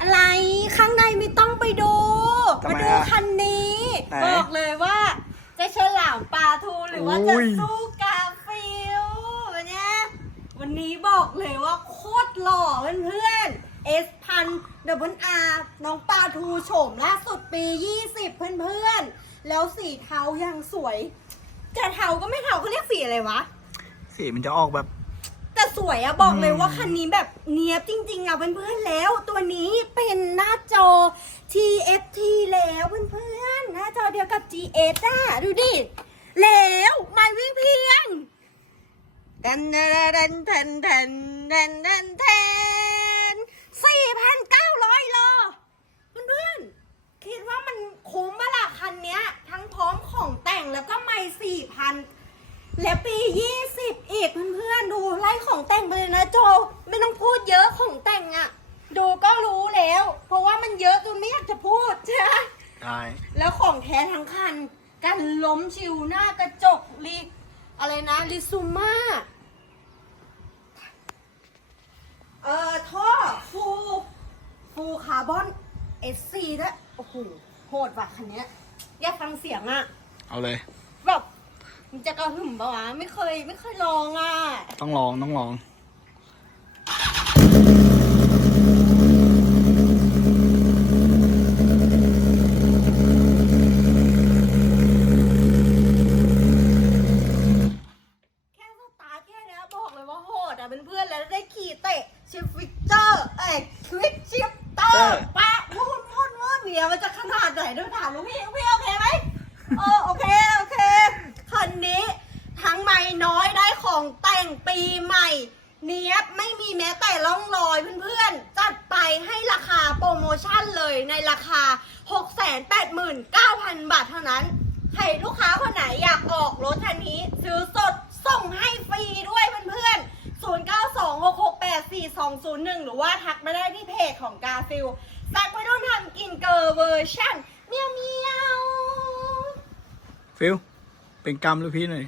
อะไรข้างในไม่ต้องไปดู ทำมาไมดูอะคันนี้ ไหนบอกเลยว่า จะเฉลามปลาทูหรือว่าจะอุ้ยสู้กาฟิลวันเนี้ยวันนี้บอกเลยว่าโคตรหล่อเพื่อนๆเอสพันดับเบิลอาร์น้องปลาทูโฉมล่าสุดปี 20 เพื่อนๆ แล้วสีเทายังสวยจะเทาก็ไม่เทาเขาเรียกสีอะไรวะ สีมันจะออกแบบแต่ สวยอะบอกเลยอืมว่าคันนี้แบบเนียบจริง ๆอะเพื่อนๆแล้ว ตัวนี้เป็นหน้าจอ TFT แล้วเพื่อนๆหน้าจอเดียวกับ GS อะดูดิแล้วไม่วิ่งเพียงดันดันดันดันดันดันดันนสี่พันเก้าร้อยโลเพื่อนๆคิดว่ามันคุ้มปะล่ะคันเนี้ย ทั้งพร้อมของแต่งแล้วก็ไม่สี่พันและปี20 อีกเพื่อนๆ ดูไล่ของแต่งไปเลยนะโจ ไม่ต้องพูดเยอะของแต่งอะดูก็รู้แล้ว เพราะว่ามันเยอะจนไม่อยากจะพูดใช่ไหมใช่แล้วของแท้ทั้งคัน กันล้มชิวหน้ากระจกรีอะไรนะลิซูมาเอ่อท่อฟูฟูคาร์บอนเอสซีด้วยโอ้โหโหดว่ะคันเนี้ยอยากฟังเสียงอะเอาเลยแบบมันจะกระหึ่มปะวะไม่เคยไม่เคยลองอะต้องลองต้องลอง แค่สตาร์ทแค่เนี้ยบอกเลยว่าโหดอะเป็นเพื่อนแล้วได้ขี่ เตะชิฟฟิกเจอร์เอ้ยควิกชิฟเตอร์ปะพูดพูดพูดเมียมันจะขนาดไหนเดี๋ยวถามลูกพี่ลูกพี่โอเคไหมเออโอเคโอเคคันนี้ทั้งไม่น้อยได้ของแต่งปีใหม่ เนี้ยบไม่มีแม้แต่ร่องรอยเพื่อนๆ จัดไปให้ราคาโปรโมชั่นเลยในราคา 689,000 บาทเท่านั้น ใครลูกค้าคนไหนอยากออกรถคันนี้ ซื้อสดส่งให้ฟรีด้วย องศูนย์หนึ่งหรือว่าทักมาได้ที่เพจของกาฟิลแซกวัยรุ่นทำกินเกอร์เวอร์ชันเมียวเมียวฟิลเป็นกรรมหรือพี่หน่อย